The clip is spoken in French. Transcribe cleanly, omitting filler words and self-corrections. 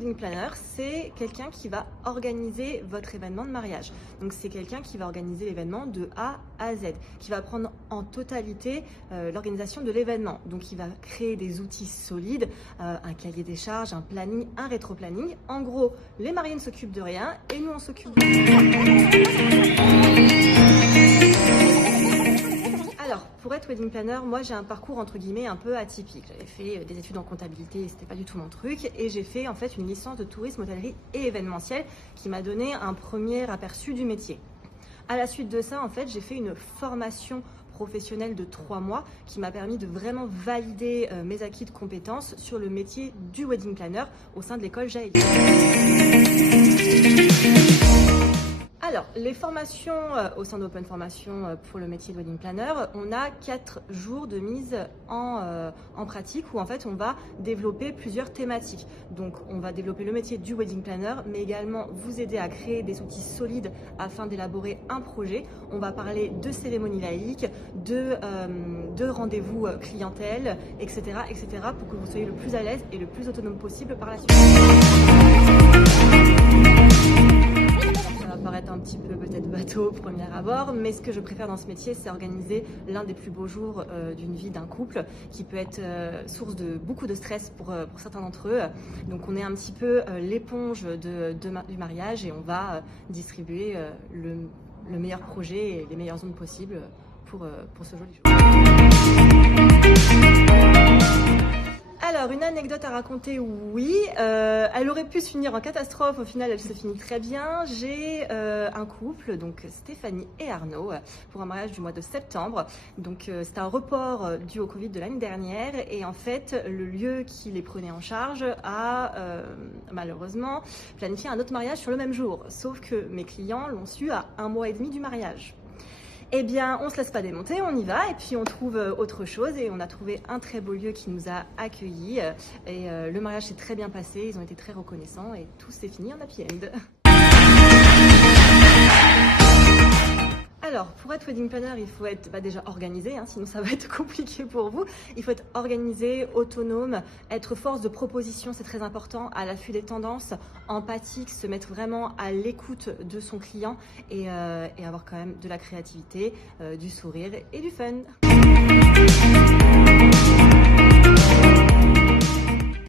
wedding planner, c'est quelqu'un qui va organiser votre événement de mariage. Donc c'est quelqu'un qui va organiser l'événement de A à Z, qui va prendre en totalité l'organisation de l'événement. Donc il va créer des outils solides, un cahier des charges, un planning, un rétro-planning. En gros, les mariés ne s'occupent de rien et nous on s'occupe de Alors, pour être wedding planner, moi j'ai un parcours entre guillemets un peu atypique. J'avais fait des études en comptabilité, c'était pas du tout mon truc, et j'ai fait en fait une licence de tourisme, hôtellerie et événementiel qui m'a donné un premier aperçu du métier. À la suite de ça, en fait, j'ai fait une formation professionnelle de 3 mois qui m'a permis de vraiment valider mes acquis de compétences sur le métier du wedding planner au sein de l'école Jaëli. Alors, les formations au sein d'Open Formation pour le métier de wedding planner, on a 4 jours de mise en pratique où en fait on va développer plusieurs thématiques. Donc on va développer le métier du wedding planner, mais également vous aider à créer des outils solides afin d'élaborer un projet. On va parler de cérémonie laïque, de rendez-vous clientèle, etc., etc. pour que vous soyez le plus à l'aise et le plus autonome possible par la suite. Ça va paraître un petit peu peut-être bateau au premier abord, mais ce que je préfère dans ce métier, c'est organiser l'un des plus beaux jours d'une vie d'un couple qui peut être source de beaucoup de stress pour certains d'entre eux. Donc on est un petit peu l'éponge du mariage et on va distribuer le meilleur projet et les meilleures ondes possibles pour ce joli jour. Alors, une anecdote à raconter, oui. Elle aurait pu se finir en catastrophe, au final elle se finit très bien. J'ai un couple, donc Stéphanie et Arnaud, pour un mariage du mois de septembre. Donc c'était un report dû au Covid de l'année dernière et en fait le lieu qui les prenait en charge a malheureusement planifié un autre mariage sur le même jour. Sauf que mes clients l'ont su à 1 mois et demi du mariage. Eh bien, on ne se laisse pas démonter, on y va et puis on trouve autre chose et on a trouvé un très beau lieu qui nous a accueillis et le mariage s'est très bien passé, ils ont été très reconnaissants et tout s'est fini en happy end. Alors, pour être wedding planner, il faut être déjà organisé, sinon ça va être compliqué pour vous. Il faut être organisé, autonome, être force de proposition, c'est très important, à l'affût des tendances, empathique, se mettre vraiment à l'écoute de son client et avoir quand même de la créativité, du sourire et du fun.